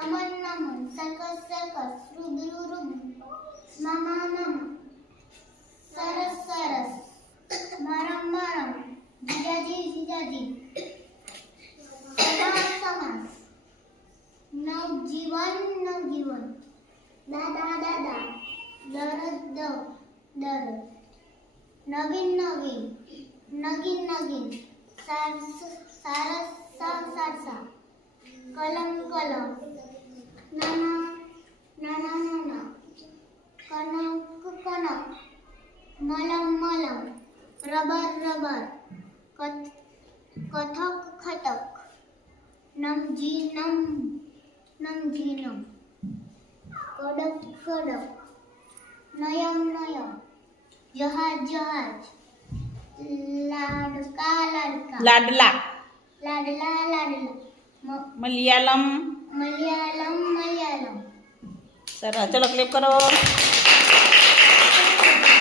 નમન નમન circus circus રુદ્રુ રુદ્રુ મામા મામા સરસ સરસ મારમ મારમ જીજાજી જીજાજી સમાસ સમાસ નવજીવન નવજીવન દાદા દાદા દરદ દરદ નવીન નવીન નગીન નગીન સારસ સારસા કલમ કલમ નાના નાના નાના કનક કનક મલમ મલમ રબર રબર કથક ખતક નમજી નમજી નમ કડક કડક નયમ નયમ જહાજ જહાજ લાડકા લાડકા લાડલા લાડલા લાડલા મલયાલમ મલયાલમ મલયાલમ સરસ ચલો ક્લિપ કરો